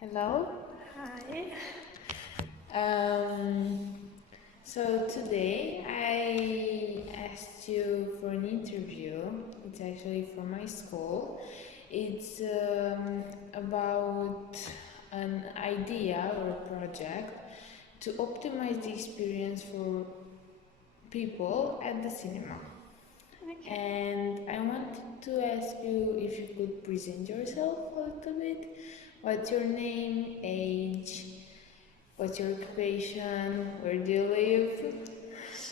Hello. Hi. Um, so today I asked you for an interview. It's actually for my school. It's about an idea or a project to optimize the experience for people at the cinema. Okay. And I wanted to ask you if you could present yourself a little bit. What's your name, age, what's your occupation, where do you live?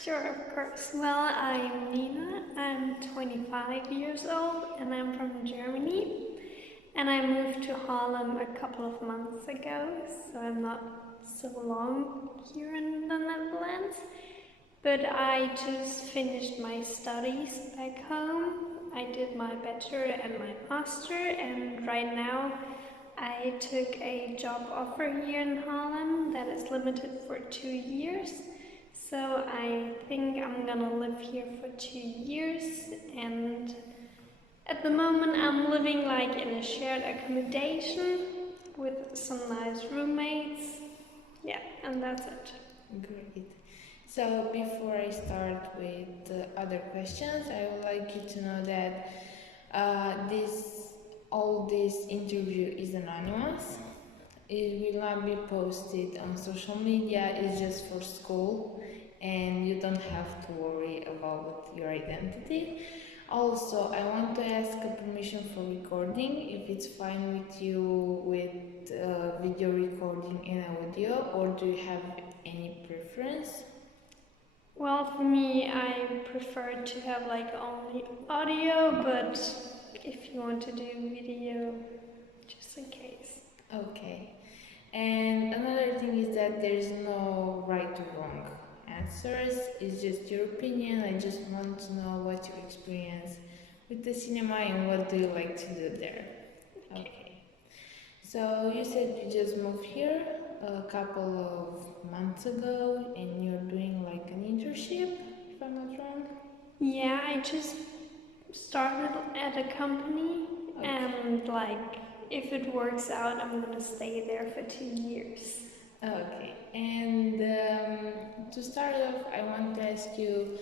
Sure, of course. Well, I'm Nina. I'm 25 years old and I'm from Germany. And I moved to Harlem a couple of months ago, so I'm not so long here in the Netherlands. But I just finished my studies back home. I did my bachelor and my master, and right now I took a job offer here in Harlem that is limited for 2 years. So I think I'm gonna live here for 2 years, and at the moment I'm living like in a shared accommodation with some nice roommates. Yeah, and that's it. Great. So before I start with the other questions, I would like you to know that this interview is anonymous. It will not be posted on social media. It's just for school, and you don't have to worry about your identity. Also, I want to ask a permission for recording, if it's fine with you with video recording and audio, or do you have any preference? Well, for me, I prefer to have like only audio, but if you want to do video, just in case. Okay. And another thing is that there's no right or wrong answers. It's just your opinion. I just want to know what your experience with the cinema and what do you like to do there. Okay. So you said you just moved here a couple of months ago and you're doing like an internship, if I'm not wrong. Yeah, I just started at a company, Okay. and like if it works out, I'm gonna stay there for 2 years. Okay, and to start off, I want to ask you,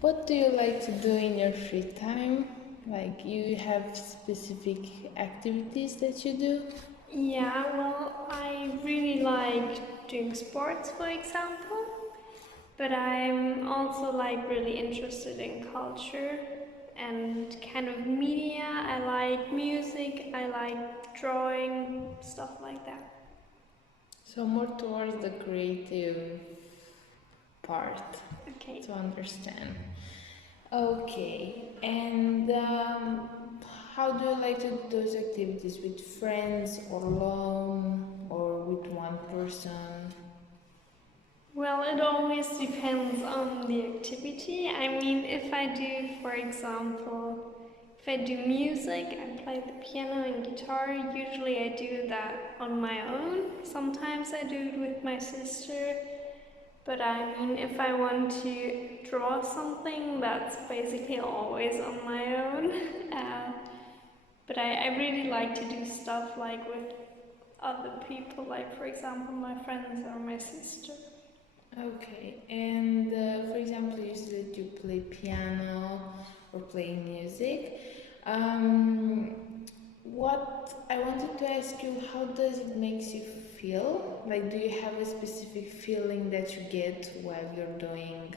what do you like to do in your free time? Like, you have specific activities that you do? Yeah, well, I really like doing sports, for example, but I'm also like really interested in culture and kind of media. I like music, I like drawing, stuff like that. So, more towards the creative part Okay. to understand. Okay, and how do you like to do those activities? With friends or alone or with one person? Well, it always depends on the activity. I mean, if I do, for example, if I do music, I play the piano and guitar. Usually I do that on my own. Sometimes I do it with my sister. But I mean, if I want to draw something, that's basically always on my own. Uh, but I really like to do stuff like with other people, like for example, my friends or my sister. Okay, and for example, you said that you play piano or play music. Um, what I wanted to ask you, how does it makes you feel? Like, do you have a specific feeling that you get while you're doing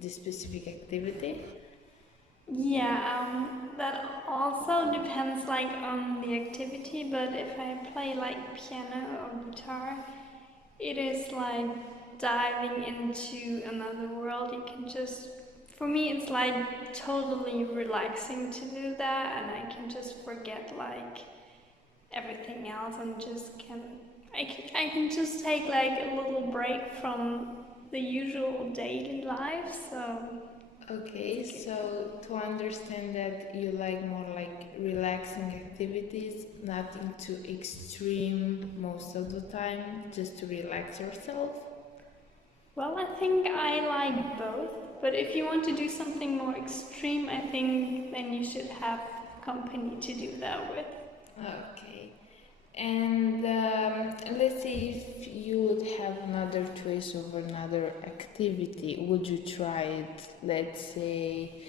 this specific activity? Yeah, that also depends like on the activity, but if I play like piano or guitar, it is like diving into another world. You can just, for me, it's like totally relaxing to do that, and I can just forget like everything else and just I can just take like a little break from the usual daily life. So Okay, so to understand that you like more like relaxing activities, nothing too extreme most of the time, just to relax yourself. well, I think I like both, but if you want to do something more extreme, I think then you should have company to do that with. Okay. And let's say if you would have another choice of another activity, would you try it? Let's say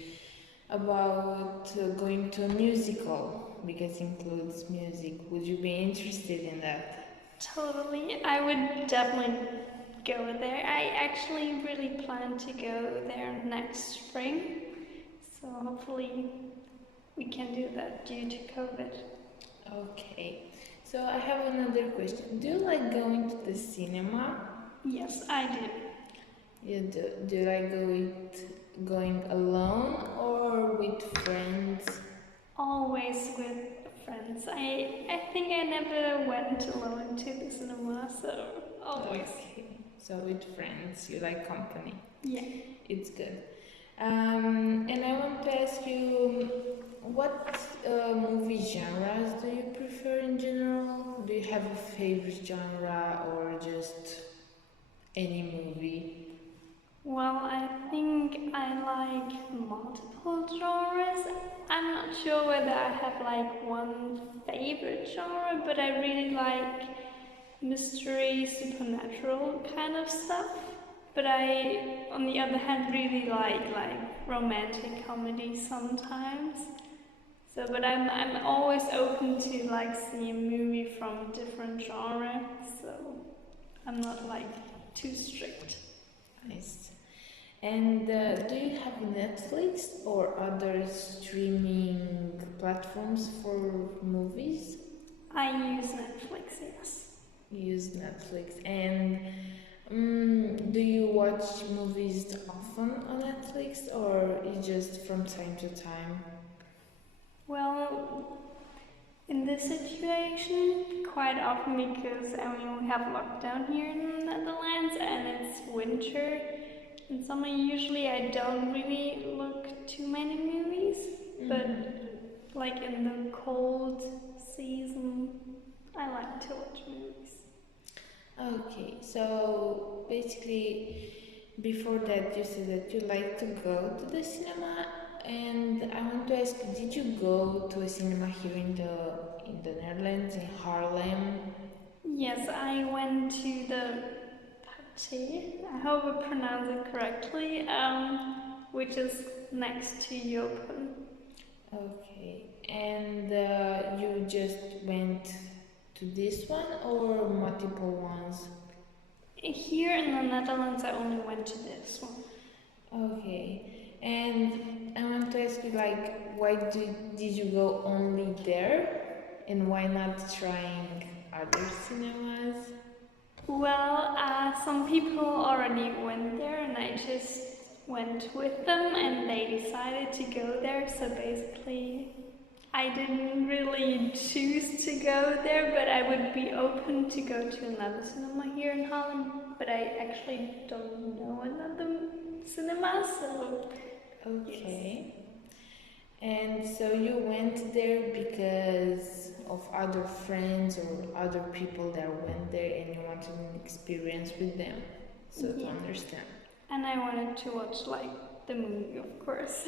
about going to a musical because it includes music. Would you be interested in that? Totally. I would definitely go there. I actually really plan to go there next spring. So hopefully we can do that due to COVID. Okay. So I have another question. Do you like going to the cinema? Yes, I do. You do. Do you like going alone or with friends? Always with friends. I think I never went alone to the cinema, so always. Okay. So with friends, you like company. Yeah. It's good. And I want to ask you, what movie genres do you prefer in general? Do you have a favorite genre or just any movie? Well, I think I like multiple genres. I'm not sure whether I have like one favorite genre, but I really like mystery, supernatural kind of stuff. But I, on the other hand, really like romantic comedy sometimes. So, but I'm always open to like see a movie from different genre. So I'm not like too strict. Nice. And do you have Netflix or other streaming platforms for movies? I use Netflix, yes. You use Netflix. And do you watch movies often on Netflix or is just from time to time? Well, in this situation, quite often because I mean we have lockdown here in the Netherlands and it's winter. In summer, usually I don't really look too many movies, but like in the cold season, I like to watch movies. Okay, so basically, before that, you said that you like to go to the cinema, and I want to ask, did you go to a cinema here in the Netherlands in Haarlem? Yes, I went to the Pathé, I hope I pronounce it correctly, which is next to Jopen. Okay, and you just went to this one or multiple ones? Here in the Netherlands, I only went to this one. Okay, and I want to ask you, like, did you go only there, and why not trying other cinemas? Well, some people already went there, and I just went with them, and they decided to go there. So basically, I didn't really choose to go there, but I would be open to go to another cinema here in Holland. But I actually don't know another cinema, so Okay. And so you went there because of other friends or other people that went there and you wanted an experience with them. So to yeah. understand. And I wanted to watch like the movie, of course.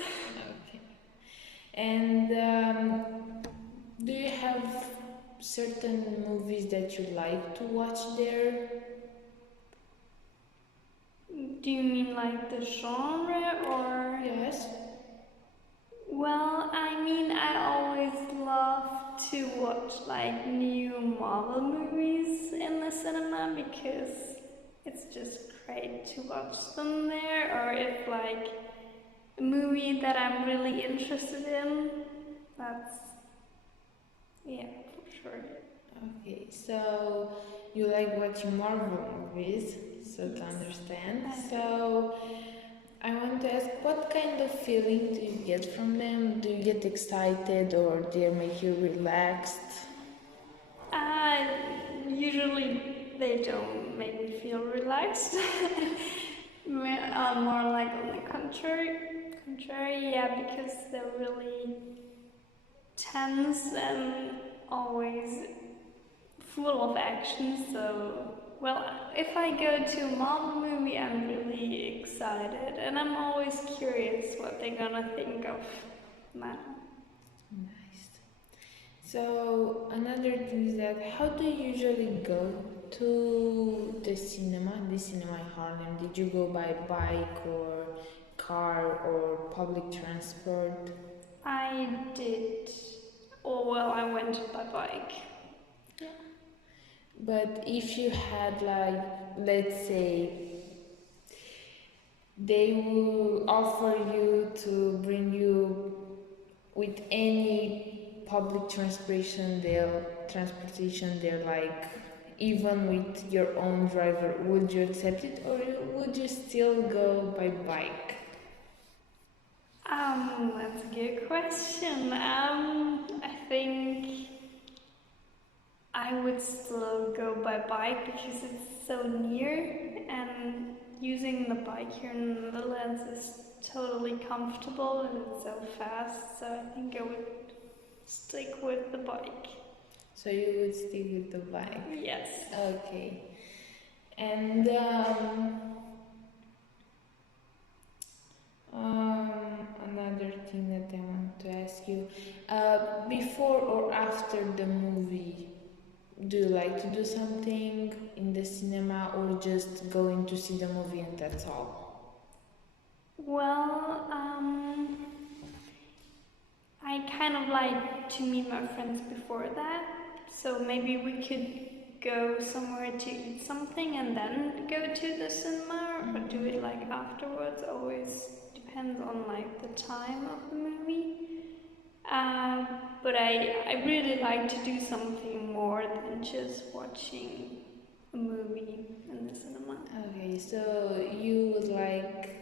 Okay. And do you have certain movies that you like to watch there? Do you mean like the genre or? Yes. Well, I mean, I always love to watch like new Marvel movies in the cinema because it's just great to watch them there. Or if like a movie that I'm really interested in, that's yeah, for sure. Okay, so you like watching Marvel movies, so to understand. So I want to ask, what kind of feeling do you get from them? Do you get excited or they make you relaxed? Usually they don't make me feel relaxed. More like on the contrary, yeah, because they're really tense and always full of action. So, well, if I go to a Marvel movie, I'm really excited, and I'm always curious what they're gonna think of that. Nice. So another thing is that how do you usually go to the cinema in Harlem? Did you go by bike or car or public transport? I did. Oh, well, I went by bike. But if you had like, let's say, they will offer you to bring you with any public transportation they're like, even with your own driver, would you accept it or would you still go by bike? That's a good question. I think I would still go by bike because it's so near, and using the bike here in the Netherlands is totally comfortable and it's so fast, so I think I would stick with the bike. So you would stick with the bike? Yes. Okay. And another thing that I want to ask you, before or after the movie, do you like to do something in the cinema or just going to see the movie and that's all? Well, I kind of like to meet my friends before that, so maybe we could go somewhere to eat something and then go to the cinema, or do it like afterwards. Always depends on like the time of the movie. But I really like to do something more than just watching a movie in the cinema. Okay, so you like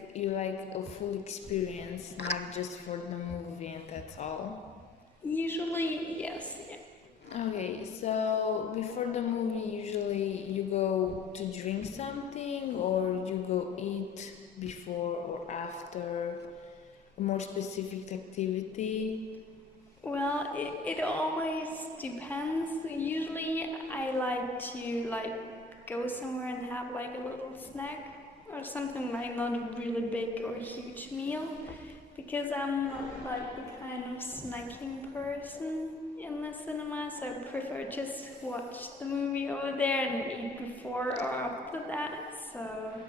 a full experience, not just for the movie and that's all. Usually, yes. Yeah. Okay, so before the movie, usually you go to drink something or you go eat before or after a more specific activity. Well, it always depends. Usually, I like to go somewhere and have like a little snack or something, like not a really big or huge meal, because I'm not like the kind of snacking person in the cinema, so I prefer just watch the movie over there and eat before or after that. So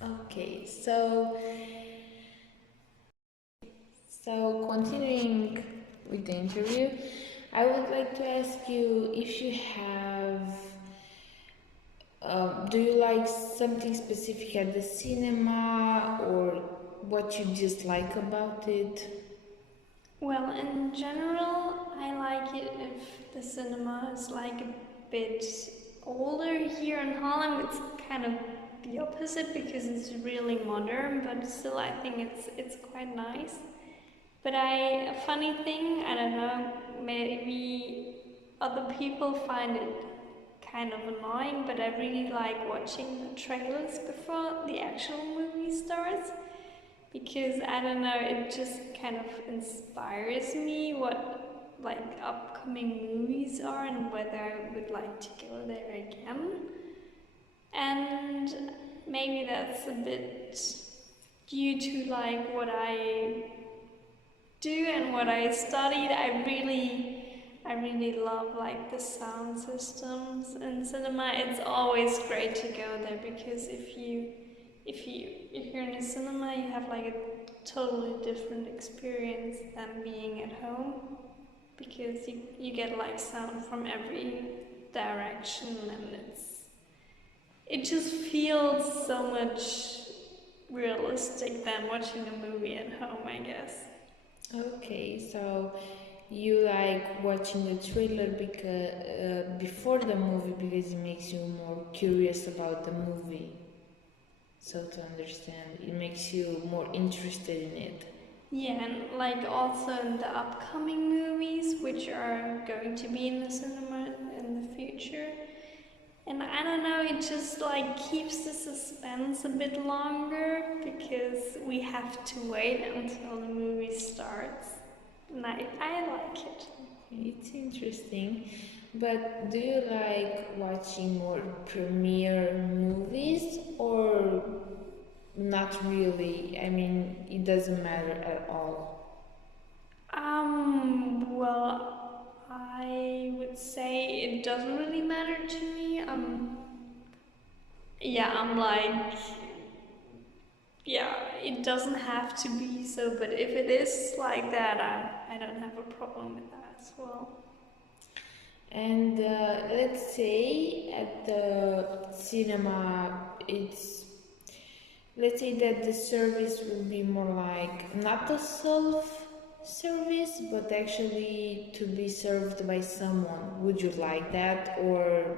Okay, so continuing with the interview, I would like to ask you if you have, do you like something specific at the cinema or what you dislike about it? well, in general, I like it if the cinema is like a bit older. Here in Holland, it's kind of the opposite because it's really modern, but still, I think it's quite nice. But a funny thing, I don't know, maybe other people find it kind of annoying, but I really like watching the trailers before the actual movie starts, because I don't know, it just kind of inspires me what like upcoming movies are and whether I would like to go there again. And maybe that's a bit due to like what I do and what I studied. I really love like the sound systems in cinema. It's always great to go there because if you're in a cinema, you have like a totally different experience than being at home, because you get like sound from every direction, and it just feels so much realistic than watching a movie at home, I guess. Okay, so you like watching the trailer because before the movie because it makes you more curious about the movie. So to understand, it makes you more interested in it. Yeah, and like also in the upcoming movies, which are going to be in the cinema in the future. And I don't know, it just like keeps the suspense a bit longer because we have to wait until the movie starts. And I like it. It's interesting, but do you like watching more premiere movies or not really? I mean, it doesn't matter at all. Well, would say it doesn't really matter to me. Yeah, I'm like, yeah, it doesn't have to be so, but if it is like that, I don't have a problem with that as well. And let's say at the cinema, let's say that the service will be more like not a self service, but actually to be served by someone. Would you like that, or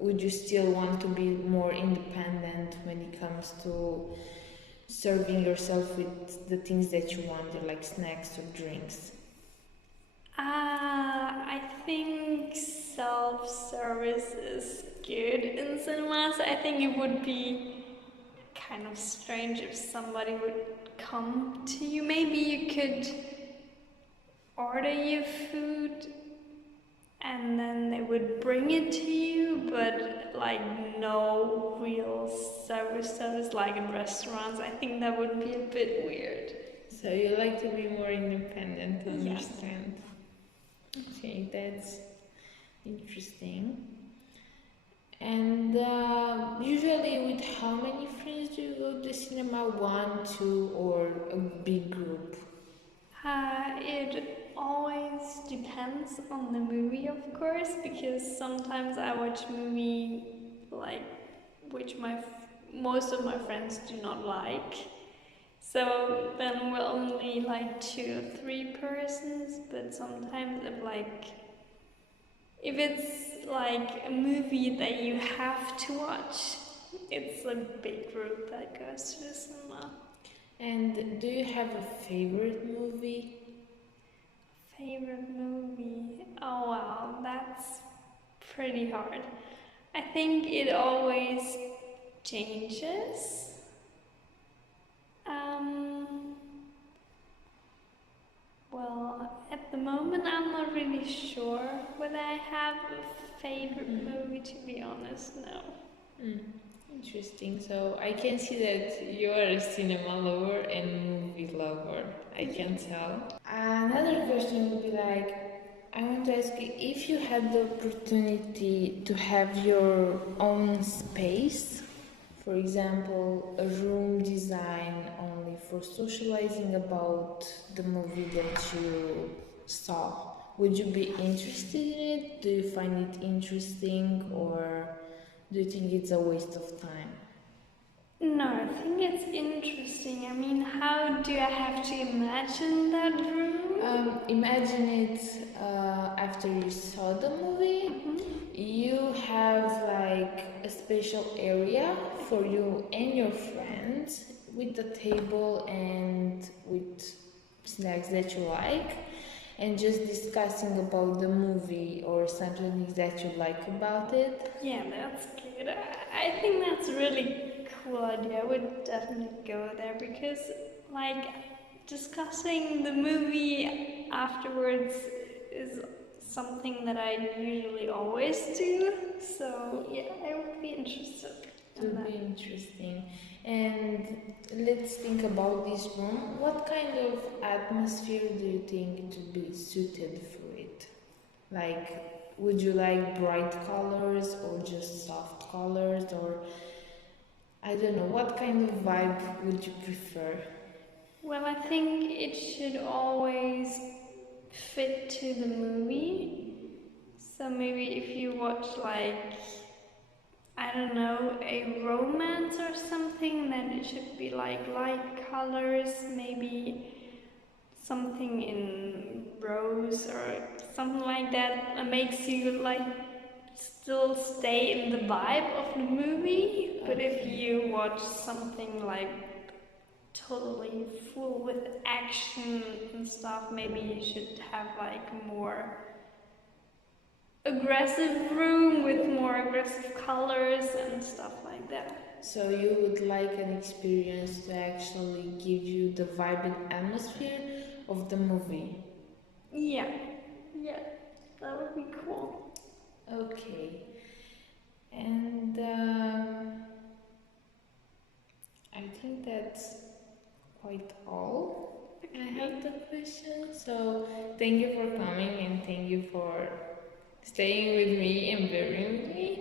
would you still want to be more independent when it comes to serving yourself with the things that you want, like snacks or drinks? I think self-service is good in cinemas. I think it would be kind of strange if somebody would come to you. Maybe you could order your food and then they would bring it to you, but like no real service like in restaurants. I think that would be a bit weird. So you like to be more independent, I Yeah. understand. Okay, that's interesting. And usually, with how many friends do you go to the cinema? One, two, or a big group? It always depends on the movie, of course, because sometimes I watch movie like which most of my friends do not like. So then we're only like 2 or 3 persons, but sometimes if it's like a movie that you have to watch, it's a big group that goes to the cinema. And do you have a favorite movie? Favorite movie? Oh wow, that's pretty hard. I think it always changes. Well, at the moment, I'm not really sure whether I have a favorite movie, to be honest, no. Interesting. So I can see that you are a cinema lover and movie lover. I can tell. Another question would be like, I want to ask you if you had the opportunity to have your own space, for example, a room designed only for socializing about the movie that you saw, would you be interested in it? Do you find it interesting, or do you think it's a waste of time? No, I think it's interesting. I mean, how do I have to imagine that room? Imagine it after you saw the movie. You have like a special area for you and your friends with a table and with snacks that you like, and just discussing about the movie or something that you like about it. Yeah, that's good. I think that's a really cool idea. I would definitely go there because, like, discussing the movie afterwards is something that I usually always do. So, yeah, I would be interested. It would be interesting. And let's think about this room. What kind of atmosphere do you think it would be suited for it? Like, would you like bright colors or just soft colors, or I don't know, what kind of vibe would you prefer? Well, I think it should always fit to the movie. So maybe if you watch like, I don't know, a romance or something, then it should be like light colors, maybe something in rose or something like that makes you like still stay in the vibe of the movie. But if you watch something like totally full with action and stuff, maybe you should have like a more aggressive room with more aggressive colors and stuff like that. So you would like an experience to actually give you the vibe and atmosphere of the movie? Yeah, that would be cool. Okay. And I think that's quite all. I have the question. So thank you for coming and thank you for staying with me and bearing with me.